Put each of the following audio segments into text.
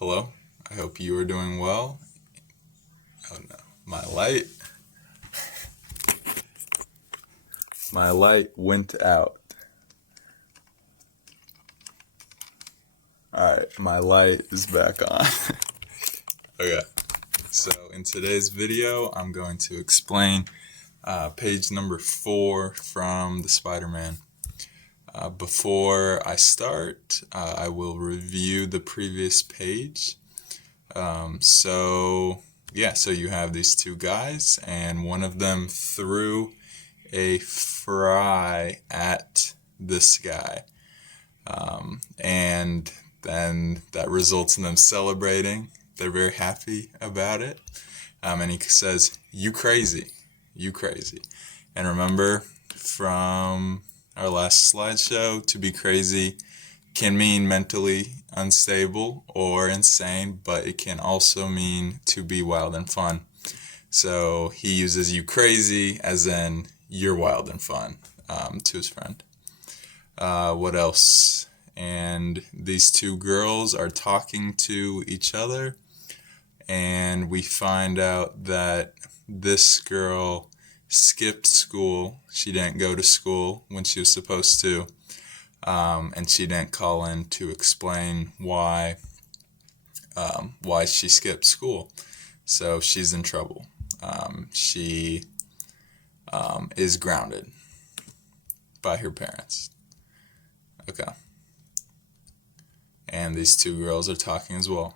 Hello, I hope you are doing well. Oh no, my light went out. Alright, my light is back on. Okay, so in today's video, I'm going to explain page number 4 from the Spider-Man. Before I start, I will review the previous page. So you have these two guys, and one of them threw a fry at this guy. And then that results in them celebrating. They're very happy about it. And he says, "You crazy, you crazy." And remember from our last slideshow, to be crazy can mean mentally unstable or insane, but it can also mean to be wild and fun. So he uses "you crazy" as in you're wild and fun to his friend. What else? And these two girls are talking to each other, and we find out that this girl skipped school. She didn't go to school when she was supposed to, and she didn't call in to explain why she skipped school. So she's in trouble. She is grounded by her parents. Okay. And these two girls are talking as well.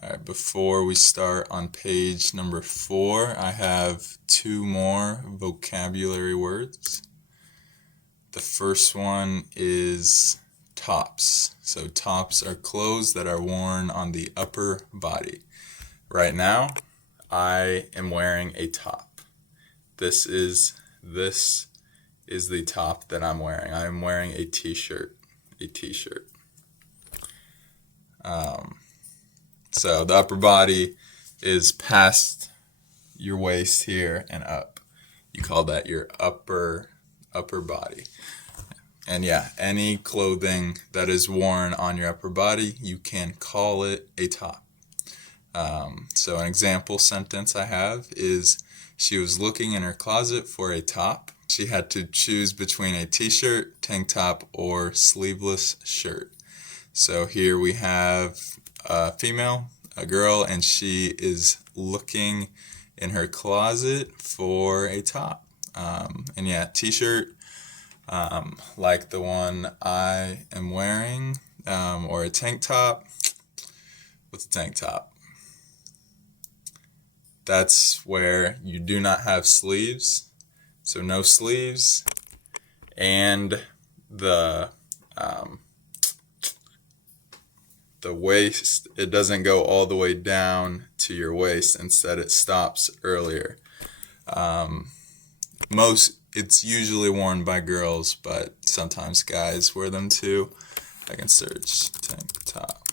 Alright, before we start on page number 4, I have 2 more vocabulary words. The first one is tops. So tops are clothes that are worn on the upper body. Right now, I am wearing a top. This is the top that I'm wearing. I am wearing a t-shirt. So the upper body is past your waist here and up. You call that your upper body. And yeah, any clothing that is worn on your upper body, you can call it a top. So an example sentence I have is, she was looking in her closet for a top. She had to choose between a t-shirt, tank top, or sleeveless shirt. So here we have a female, a girl, and she is looking in her closet for a top. And yeah, t-shirt, like the one I am wearing, or a tank top. What's a tank top? That's where you do not have sleeves, so no sleeves, and the waist, it doesn't go all the way down to your waist. Instead, it stops earlier. It's usually worn by girls, but sometimes guys wear them too. I can search tank top.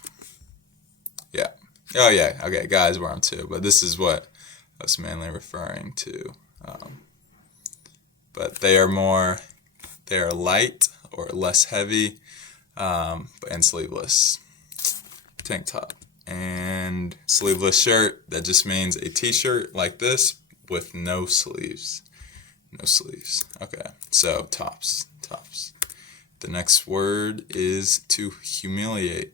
Yeah. Oh yeah. Okay, guys wear them too, but this is what I was mainly referring to. But they are light or less heavy, and sleeveless. Tank top and sleeveless shirt, that just means a t-shirt like this with no sleeves. Okay, so tops. The next word is to humiliate.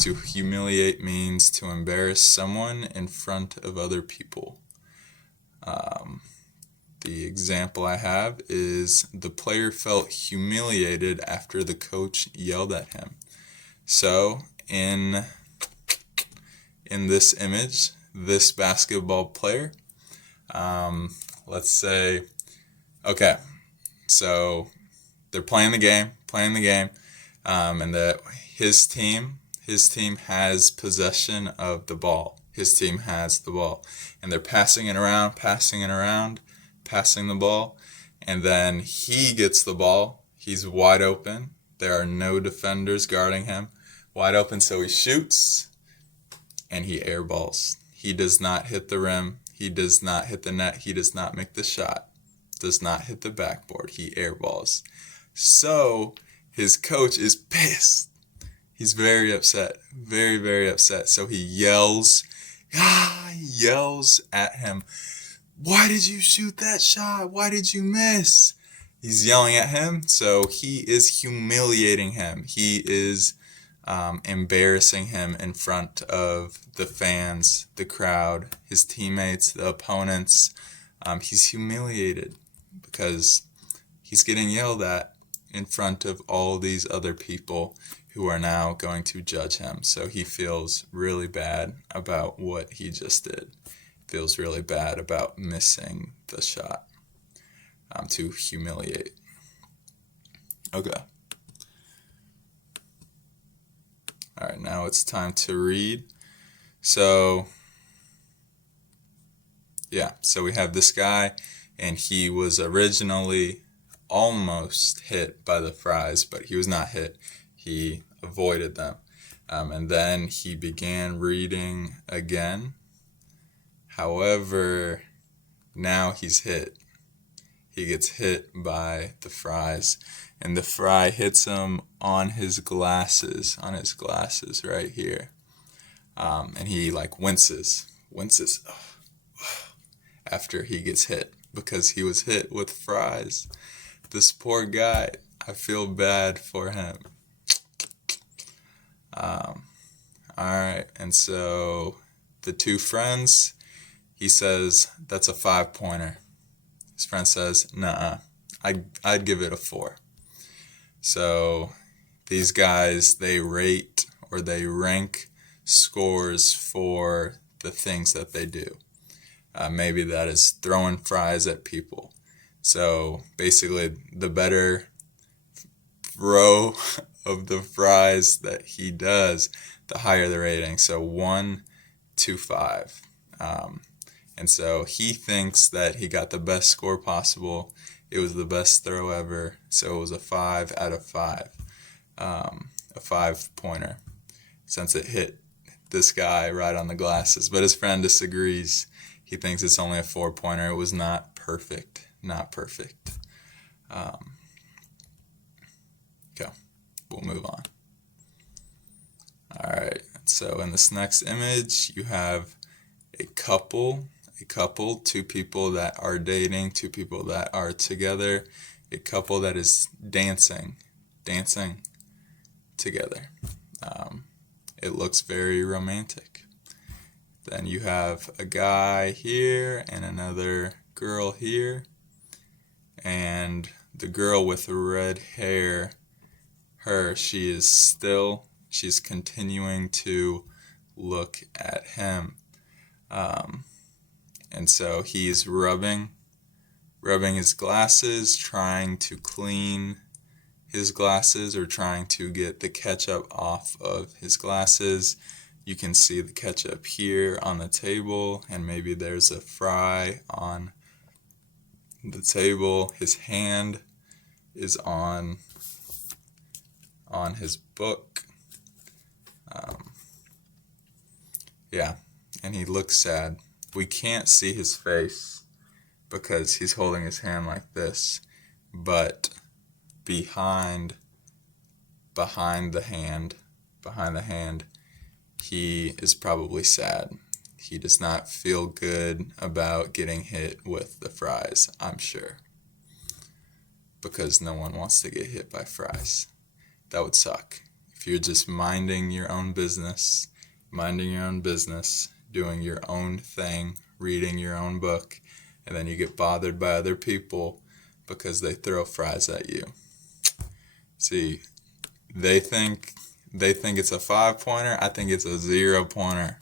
To humiliate means to embarrass someone in front of other people. The example I have is, the player felt humiliated after the coach yelled at him. So in this image, this basketball player, let's say, okay, so they're playing the game, and his team has possession of the ball. His team has the ball, and they're passing it around, passing the ball, and then he gets the ball. He's wide open. There are no defenders guarding him. Wide open, so he shoots, and he airballs. He does not hit the rim. He does not hit the net. He does not make the shot. Does not hit the backboard. He airballs. So his coach is pissed. He's very upset, very, very upset. So he yells at him. Why did you shoot that shot? Why did you miss? He's yelling at him. So he is humiliating him. He is embarrassing him in front of the fans, the crowd, his teammates, the opponents. He's humiliated because he's getting yelled at in front of all these other people who are now going to judge him. So he feels really bad about what he just did. Feels really bad about missing the shot to humiliate. Okay. All right, now it's time to read. So, yeah, so we have this guy, and he was originally almost hit by the fries, but he was not hit. He avoided them. And then he began reading again. However, now he's hit. He gets hit by the fries, and the fry hits him on his glasses right here. And he like winces after he gets hit because he was hit with fries. This poor guy, I feel bad for him. Alright, and so the two friends, he says, that's a 5-pointer. His friend says, nuh-uh, I'd give it a 4. So these guys, they rate or they rank scores for the things that they do. Maybe that is throwing fries at people. So basically, the better row of the fries that he does, the higher the rating. So 1 to 5. And so he thinks that he got the best score possible. It was the best throw ever. So it was a 5 out of 5. A 5-pointer. Since it hit this guy right on the glasses. But his friend disagrees. He thinks it's only a 4-pointer. It was not perfect. Not perfect. Okay. We'll move on. Alright. So in this next image, you have a couple, 2 people that are dating, 2 people that are together, a couple that is dancing together. It looks very romantic. Then you have a guy here and another girl here, and the girl with the red hair, she's continuing to look at him. And so he's rubbing his glasses, trying to clean his glasses or trying to get the ketchup off of his glasses. You can see the ketchup here on the table, and maybe there's a fry on the table. His hand is on his book. Yeah, and he looks sad. We can't see his face because he's holding his hand like this, but behind the hand, he is probably sad. He does not feel good about getting hit with the fries, I'm sure, because no one wants to get hit by fries. That would suck. If you're just minding your own business, doing your own thing, reading your own book, and then you get bothered by other people because they throw fries at you. See, they think it's a 5-pointer. I think it's a 0-pointer.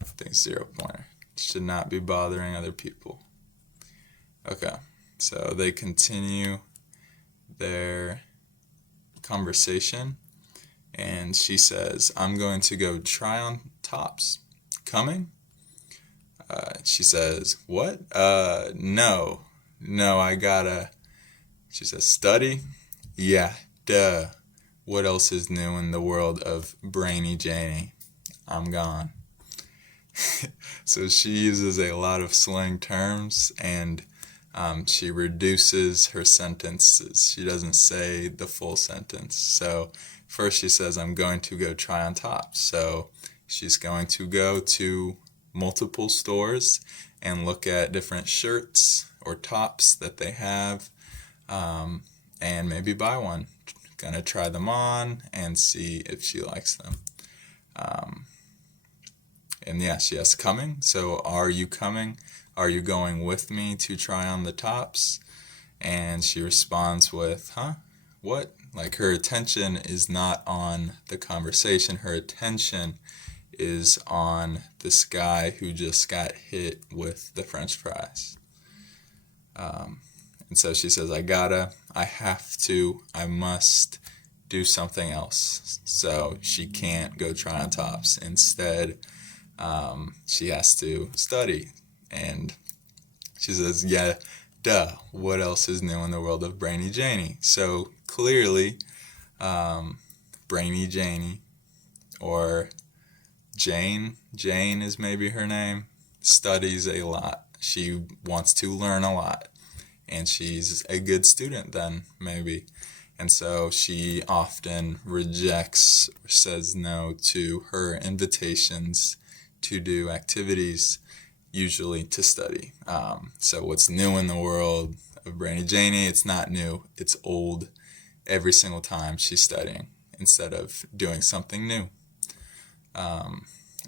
I think 0-pointer. Should not be bothering other people. Okay, so they continue their conversation, and she says, I'm going to go try on tops. Coming? She says, what? No, I gotta. She says, study? Yeah, duh. What else is new in the world of Brainy Janie? I'm gone. So she uses a lot of slang terms, and She reduces her sentences. She doesn't say the full sentence. So first she says, I'm going to go try on tops. So she's going to go to multiple stores and look at different shirts or tops that they have, and maybe buy one. Gonna try them on and see if she likes them. And yeah, she asks, coming? So are you coming? Are you going with me to try on the tops? And she responds with, huh? What? Like, her attention is not on the conversation. Her attention is on this guy who just got hit with the French fries. And so she says, I have to, I must do something else. So she can't go try on tops. Instead, she has to study. And she says, yeah, duh, what else is new in the world of Brainy Janie? So clearly, Brainy Janie, or Jane is maybe her name, studies a lot. She wants to learn a lot. And she's a good student then, maybe. And so she often rejects or says no to her invitations to do activities, usually to study. So what's new in the world of Brainy Janie? It's not new, it's old. Every single time she's studying instead of doing something new.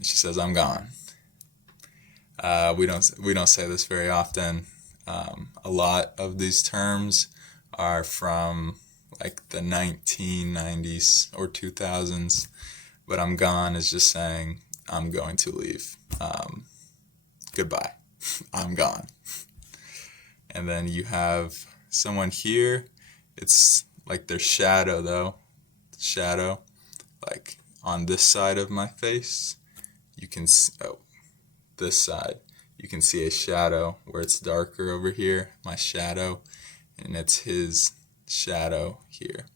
She says, I'm gone. We don't say this very often. A lot of these terms are from like the 1990s or 2000s, but I'm gone is just saying I'm going to leave. Goodbye. I'm gone. And then you have someone here. It's like their shadow though. Shadow, like on this side of my face, you can this side. You can see a shadow where it's darker over here, my shadow, and it's his shadow here.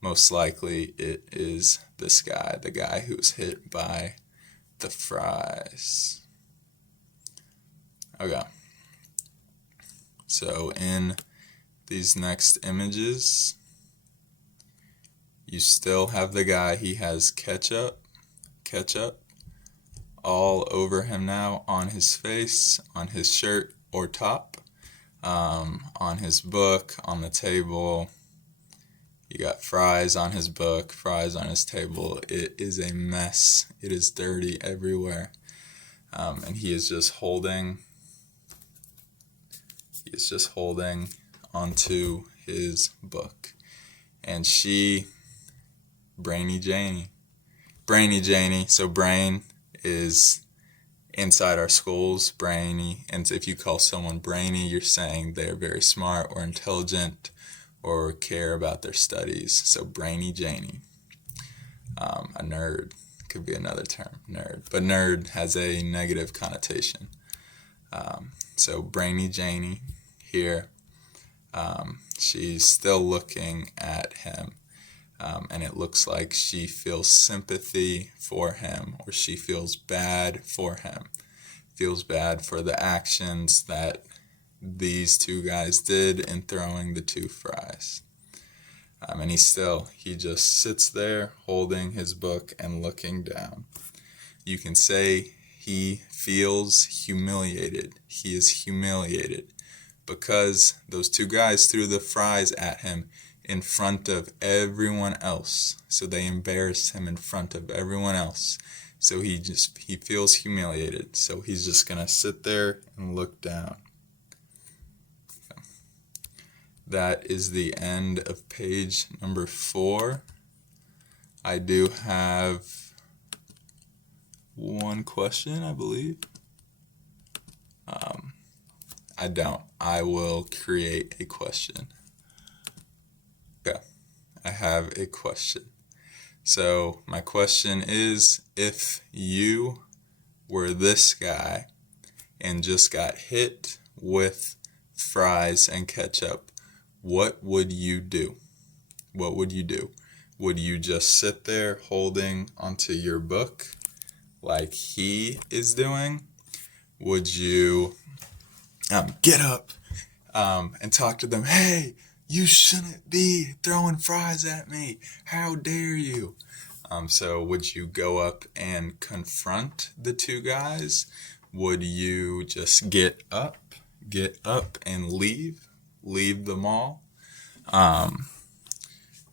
Most likely it is this guy, the guy who's hit by the fries. Okay. So in these next images, you still have the guy, he has ketchup all over him now, on his face, on his shirt or top, on his book, on the table. You got fries on his book, fries on his table. It is a mess. It is dirty everywhere. And he is just holding onto his book. And she, Brainy Janie, so brain is inside our skulls, brainy, and if you call someone brainy, you're saying they're very smart or intelligent or care about their studies. So Brainy Janie. A nerd could be another term, nerd, but nerd has a negative connotation. So Brainy Janie here, she's still looking at him. And it looks like she feels sympathy for him, or she feels bad for him, feels bad for the actions that these two guys did in throwing the two fries. And he just sits there holding his book and looking down. You can say he feels humiliated. He is humiliated because those two guys threw the fries at him in front of everyone else. So they embarrassed him in front of everyone else. So he feels humiliated. So he's just going to sit there and look down. That is the end of page number 4. I do have one question, I believe. I don't. I will create a question. Okay, I have a question. So my question is, if you were this guy and just got hit with fries and ketchup, what would you do? What would you do? Would you just sit there holding onto your book like he is doing? Would you get up, and talk to them. Hey, you shouldn't be throwing fries at me. How dare you? So would you go up and confront the two guys? Would you just get up and leave the mall?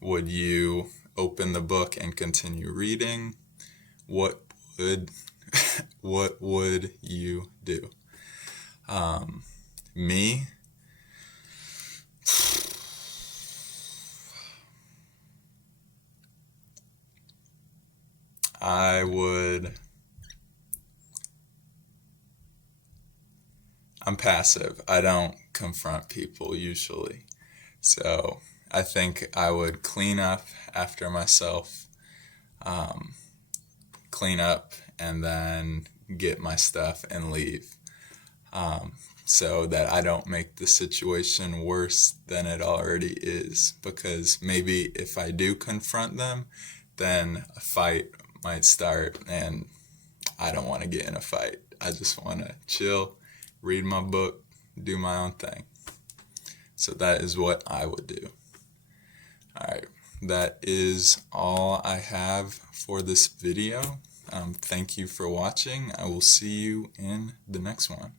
Would you open the book and continue reading? What would what would you do? Me, I'm passive. I don't confront people usually. So I think I would clean up after myself, clean up, and then get my stuff and leave. So that I don't make the situation worse than it already is. Because maybe if I do confront them, then a fight might start, and I don't want to get in a fight. I just want to chill, read my book, do my own thing. So that is what I would do. All right, that is all I have for this video. Thank you for watching. I will see you in the next one.